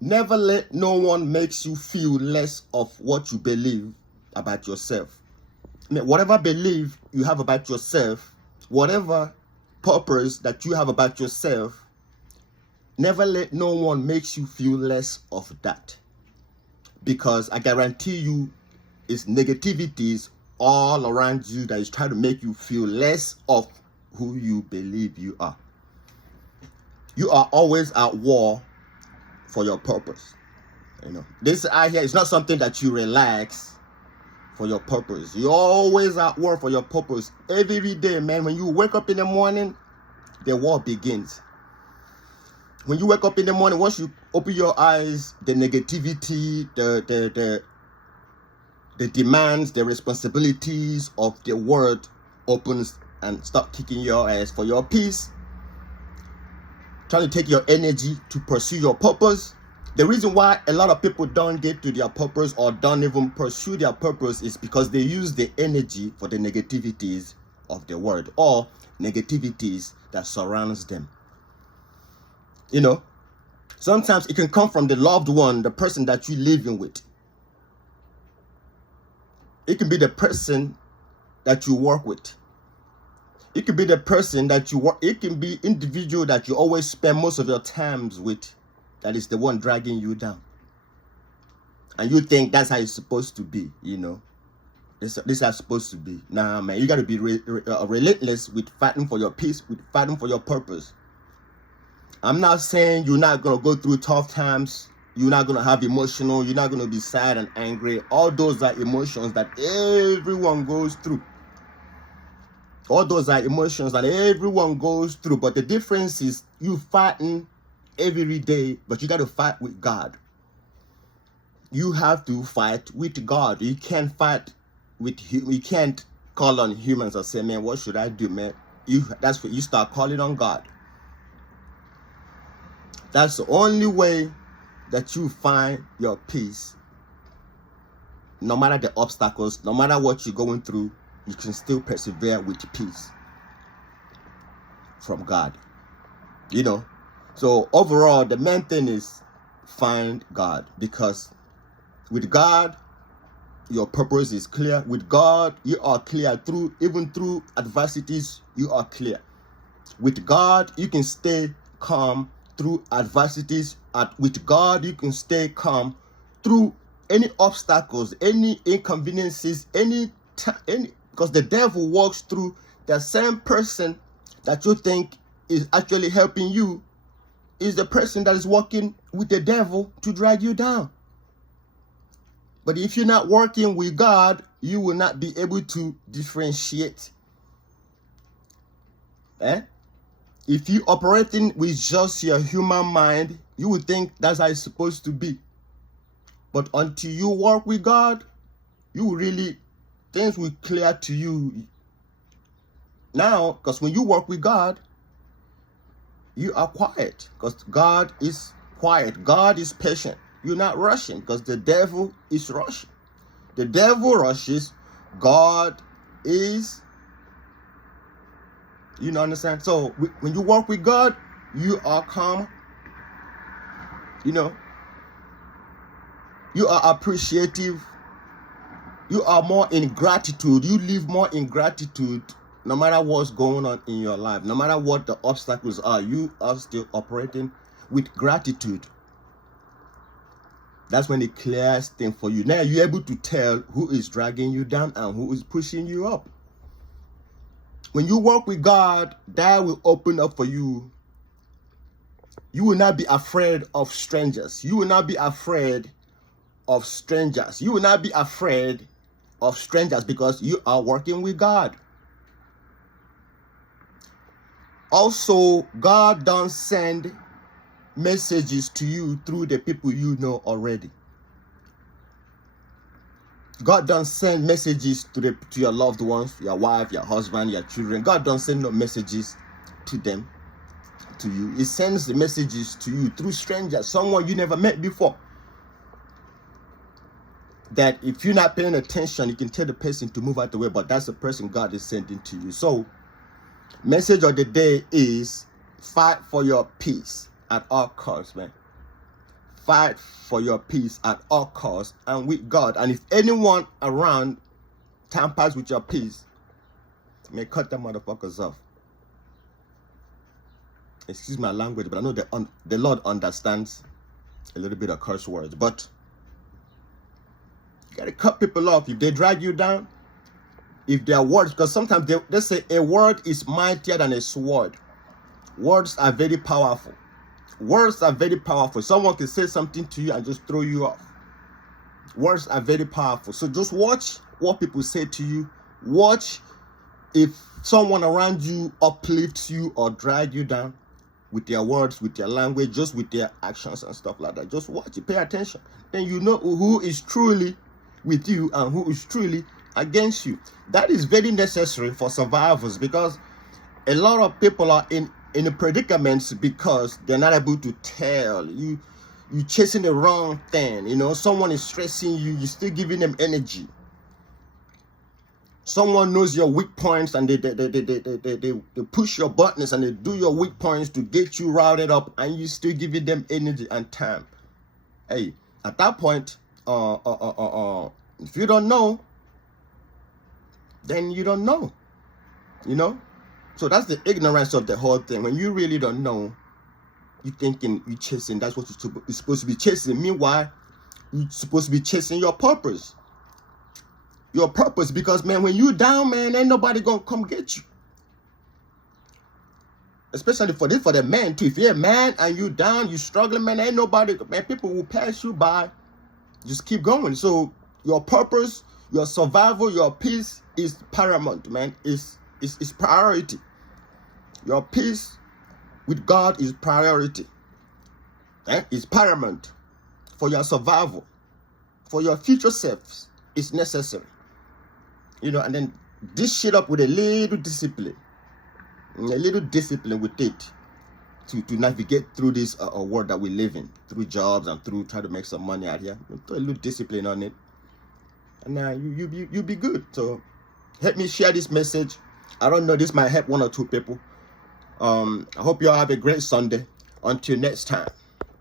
Never let no one makes you feel less of what you believe about yourself. I mean, whatever belief you have about yourself, whatever purpose that you have about yourself, never let no one makes you feel less of that. Because I guarantee you, it's negativities all around you that is trying to make you feel less of who you believe you are. You are always at war for your purpose. This out here is not something that you relax for your purpose. You're always at war for your purpose. Every day, man, when you wake up in the morning, the war begins. When you wake up in the morning, once you open your eyes, the negativity, the demands, the responsibilities of the world opens and start kicking your ass for your peace, trying to take your energy to pursue your purpose. The reason why a lot of people don't get to their purpose or don't even pursue their purpose is because they use the energy for the negativities of the world or negativities that surrounds them. Sometimes it can come from the loved one, the person that you're living with. It can be the person that you work with. It could be the person that you work. It can be individual that you always spend most of your times with. That is the one dragging you down. And you think that's how it's supposed to be, This is how it's supposed to be. Nah, man, you got to be relentless with fighting for your peace, with fighting for your purpose. I'm not saying you're not going to go through tough times. You're not going to have emotional. You're not going to be sad and angry. All those are emotions that everyone goes through. All those are emotions that everyone goes through. But the difference is you fighting every day, but you got to fight with God. You have to fight with God. You can't fight with you can't call on humans and say, man, what should I do, man? That's what you start calling on God. That's the only way that you find your peace. No matter the obstacles, no matter what you're going through, you can still persevere with peace from God. So overall, the main thing is find God, because with God, your purpose is clear. With God, you are clear even through adversities, you are clear. With God, you can stay calm through adversities. With God, you can stay calm through any obstacles, any inconveniences, because the devil walks through the same person that you think is actually helping you is the person that is working with the devil to drag you down. But if you're not working with God, you will not be able to differentiate. If you operating with just your human mind, you would think that's how it's supposed to be. But until you work with God, things will clear to you. Now, because when you work with God, you are quiet, because God is quiet. God is patient. You're not rushing, because the devil is rushing. The devil rushes. God is, understand? So when you work with God, you are calm. You are appreciative. You are more in gratitude. You live more in gratitude. No matter what's going on in your life, no matter what the obstacles are, you are still operating with gratitude. That's when it clears things for you. Now you're able to tell who is dragging you down and who is pushing you up. When you work with God, that will open up for you. You will not be afraid of strangers. You will not be afraid of strangers. You will not be afraid of strangers because you are working with God. Also, God don't send messages to you through the people you know already. God don't send messages to your loved ones, your wife, your husband, your children. God don't send no messages to them, to you. He sends the messages to you through strangers, someone you never met before. That if you're not paying attention, you can tell the person to move out the way, but that's the person God is sending to you. So, message of the day is fight for your peace at all costs, man. fight for your peace at all costs and with God. And if anyone around tampers with your peace, may cut them motherfuckers off. Excuse my language, but I know the Lord understands a little bit of curse words. But you gotta cut people off if they drag you down. If their words, because sometimes they say a word is mightier than a sword. Words are very powerful. Words are very powerful. Someone can say something to you and just throw you off. Words are very powerful. So just watch what people say to you. Watch if someone around you uplifts you or drag you down with their words, with their language, just with their actions and stuff like that. Just watch it. Pay attention. Then you know who is truly with you and who is truly against you. That is very necessary for survivors, because a lot of people are in a predicament because they're not able to tell you. You're chasing the wrong thing. You know, someone is stressing you, you're still giving them energy. Someone knows your weak points and they push your buttons and they do your weak points to get you routed up, and you still giving them energy and time. Hey, at that point, if you don't know, then you don't know. You know? So that's the ignorance of the whole thing. When you really don't know, you thinking you chasing, that's what you're supposed to be chasing. Meanwhile, you're supposed to be chasing your purpose. Your purpose, because man, when you down, man, ain't nobody gonna come get you. Especially for the man too. If you're a man and you down, you struggling, man, ain't nobody, man, people will pass you by. Just keep going. So your purpose, your survival, your peace is paramount, man. It's priority. Your peace with God is priority. It's paramount for your survival. For your future selves, it's necessary. You know, and then dish it up with a little discipline. A little discipline with it to navigate through this world that we live in, through jobs and through try to make some money out here. Put a little discipline on it, and now you'll be good. So help me share this message. I don't know, this might help one or two people. I hope you all have a great Sunday. Until next time.